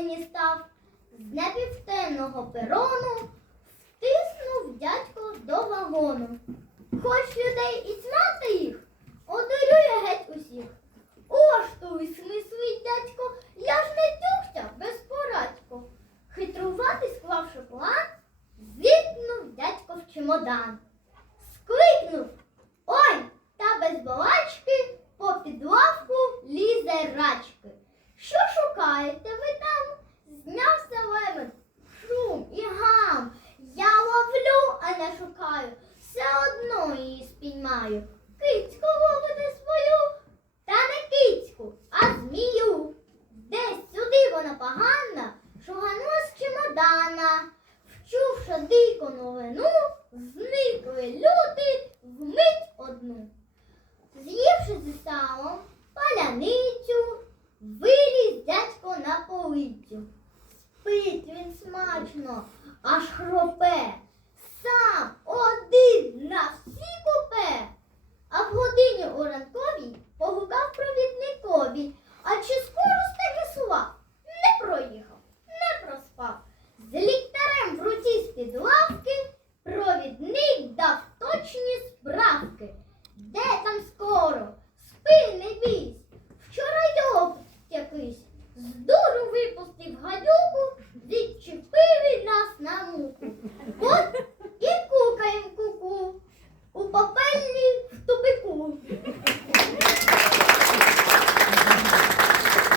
сині став, з непівтинного перону втиснув дядько до вагону. Хоч людей і цнати їх, одурює геть усіх. Оштуй, сни свій дядько, я ж не тюхтя безпорадько. Хитрувати, склавши план, звітнув дядько в чемодан. Скликнув ой та без балачки по підлавку лізе рачки. Що шукаєте ви там? Знявся селемен шум і гам. Я ловлю, а не шукаю. Все одно її спіймаю. Кицьку ловите свою, та не кицьку, а змію. Десь сюди вона погана, шугану з чемодана. Вчувши дику новину, зникли люди. у ранковій погукав провідникові.